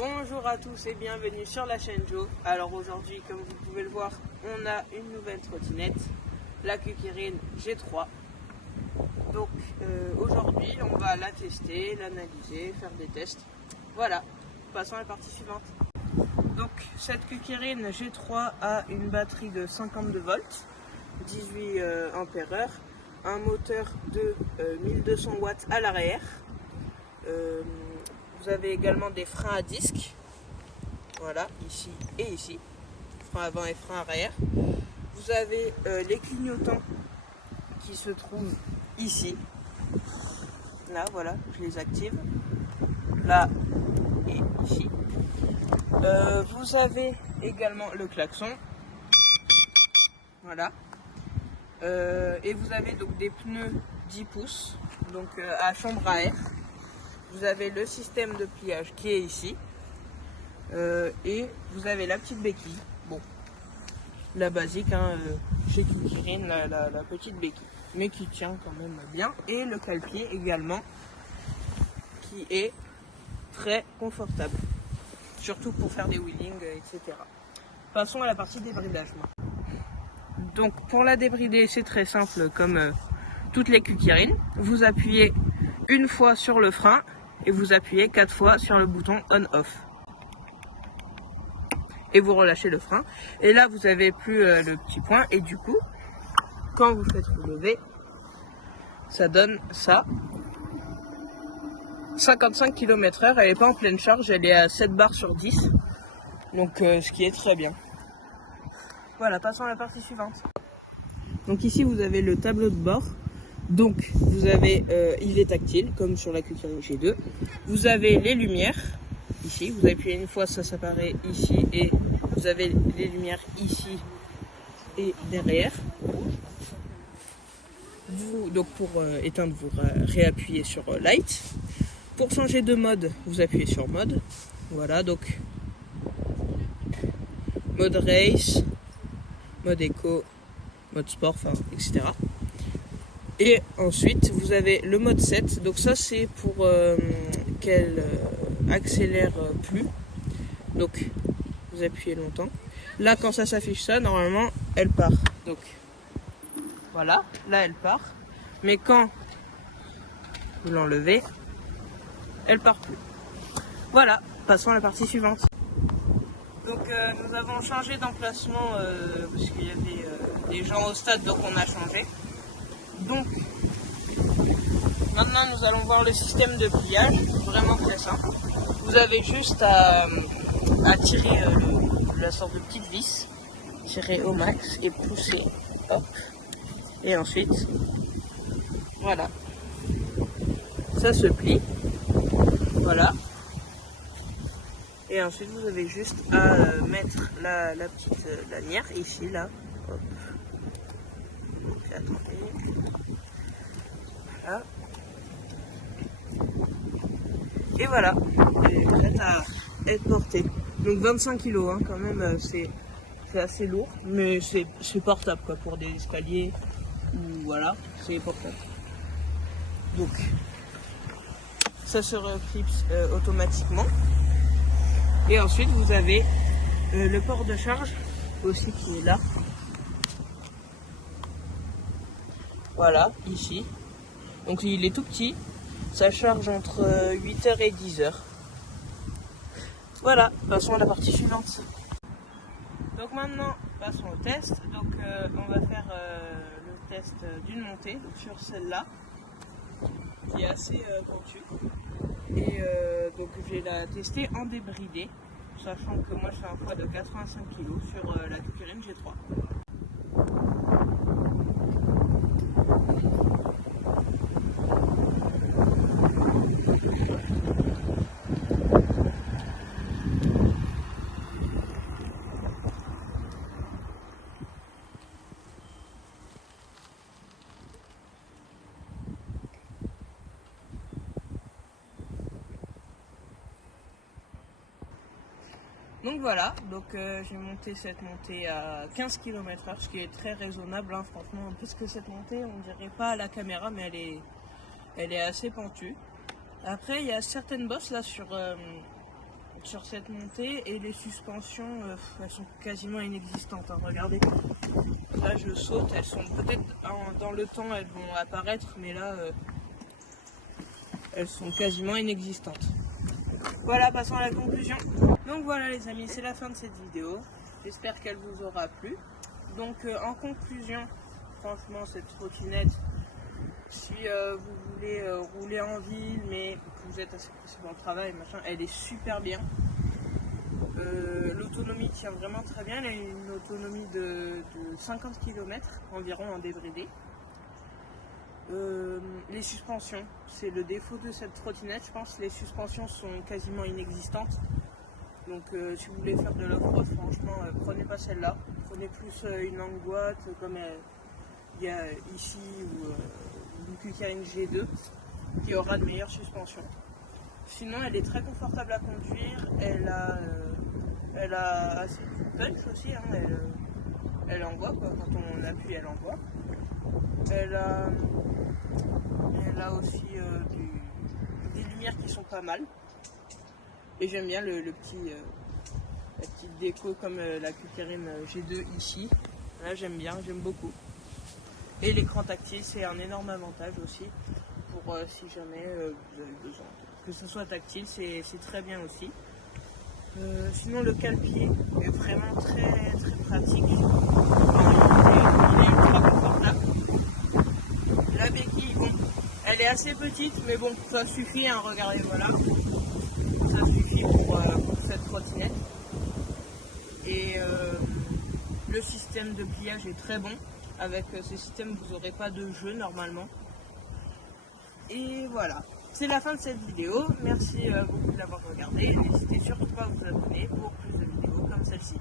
Bonjour à tous et bienvenue sur la chaîne Joe. Alors aujourd'hui, comme vous pouvez le voir, on a une nouvelle trottinette, la Kukirin G3. Donc aujourd'hui, on va la tester, l'analyser, faire des tests. Voilà, passons à la partie suivante. Donc cette Kukirin G3 a une batterie de 52 volts, 18 ampères-heure, un moteur de 1200 watts à l'arrière. Vous avez également des freins à disque, voilà, ici et ici, frein avant et frein arrière. Vous avez les clignotants qui se trouvent ici, là, je les active, là et ici. Vous avez également le klaxon, voilà, et vous avez donc des pneus 10 pouces, donc à chambre à air. Vous avez le système de pliage qui est ici. Et vous avez la petite béquille. Bon, la basique, hein, chez Kukirin, la petite béquille. Mais qui tient quand même bien. Et le cale-pied également, qui est très confortable. Surtout pour faire des wheelings, etc. Passons à la partie débridage. Donc pour la débrider, c'est très simple comme toutes les Kukirin. Vous appuyez une fois sur le frein et vous appuyez 4 fois sur le bouton on-off. Et vous relâchez le frein. Et là, vous avez plus le petit point. Et du coup, quand vous faites relever, ça donne ça. 55 km/h. Elle n'est pas en pleine charge. Elle est à 7 bars sur 10. Donc, ce qui est très bien. Voilà, passons à la partie suivante. Donc ici, vous avez le tableau de bord. Donc, vous avez, il est tactile, comme sur la Kukirin G2. Vous avez les lumières, ici. Vous appuyez une fois, ça s'apparaît ici. Et vous avez les lumières ici et derrière. Donc, pour éteindre, vous réappuyez sur Light. Pour changer de mode, vous appuyez sur Mode. Voilà, donc, mode Race, mode Eco, mode Sport, enfin, etc. Et ensuite, vous avez le mode 7. Donc ça, c'est pour qu'elle accélère plus. Donc, vous appuyez longtemps. Là, quand ça s'affiche ça, normalement, elle part. Donc, voilà. Là, elle part. Mais quand vous l'enlevez, elle part plus. Voilà. Passons à la partie suivante. Donc, nous avons changé d'emplacement parce qu'il y avait des gens au stade, donc on a changé. Donc, maintenant nous allons voir le système de pliage, vraiment très simple. Vous avez juste à tirer la sorte de petite vis, tirer au max et pousser, hop, et ensuite, voilà, ça se plie, voilà, et ensuite vous avez juste à mettre la petite lanière ici, là, hop, donc attendez, voilà. Et voilà, elle est prête à être portée. Donc 25 kg hein, quand même, c'est assez lourd, mais c'est portable quoi, pour des escaliers, ou voilà, c'est portable. Donc, ça se reclipse automatiquement. Et ensuite vous avez le port de charge aussi qui est là. Voilà, ici. Donc il est tout petit. Ça charge entre 8h et 10h. Voilà, passons à la partie suivante. Donc maintenant, passons au test. Donc on va faire le test d'une montée donc, sur celle-là, qui est assez pentue. Et donc je vais la tester en débridé, sachant que moi je fais un poids de 85 kg sur la Kukirin G3. Donc voilà, donc j'ai monté cette montée à 15 km/h, ce qui est très raisonnable, hein, franchement, parce que cette montée, on dirait pas à la caméra, mais elle est assez pentue. Après, il y a certaines bosses là sur sur cette montée, et les suspensions elles sont quasiment inexistantes, hein. Regardez, là je saute, elles sont peut-être dans le temps elles vont apparaître, mais là elles sont quasiment inexistantes. Voilà, passons à la conclusion. Donc voilà les amis, c'est la fin de cette vidéo, j'espère qu'elle vous aura plu. Donc en conclusion, franchement cette trottinette, si vous voulez rouler en ville mais que vous êtes assez pressé dans le travail, machin, elle est super bien. L'autonomie tient vraiment très bien, elle a une autonomie de 50 km environ en débridé. Les suspensions, c'est le défaut de cette trottinette, je pense. Les suspensions sont quasiment inexistantes. Donc si vous voulez faire de l'off-road, franchement, prenez pas celle-là. Prenez plus une langue boîte comme il y a ici, ou une QKN G2 qui aura de meilleures suspensions. Sinon, elle est très confortable à conduire. Elle a assez de punch aussi, hein. Elle envoie quoi. Quand on appuie, elle envoie. Elle a aussi des lumières qui sont pas mal. Et j'aime bien la petite déco comme la QKN G2 ici. Là j'aime bien, j'aime beaucoup. Et l'écran tactile, c'est un énorme avantage aussi pour si jamais vous avez besoin. Que ce soit tactile, c'est très bien aussi. Sinon le cale-pied est vraiment très très pratique. Il est ultra confortable. La béquille, bon, elle est assez petite, mais bon, ça suffit, hein, regardez, voilà. Ça suffit pour cette trottinette. Et le système de pliage est très bon. Avec ce système, vous n'aurez pas de jeu normalement. Et voilà, c'est la fin de cette vidéo. Merci beaucoup de l'avoir regardé. N'hésitez surtout pas à vous abonner pour plus de vidéos comme celle-ci.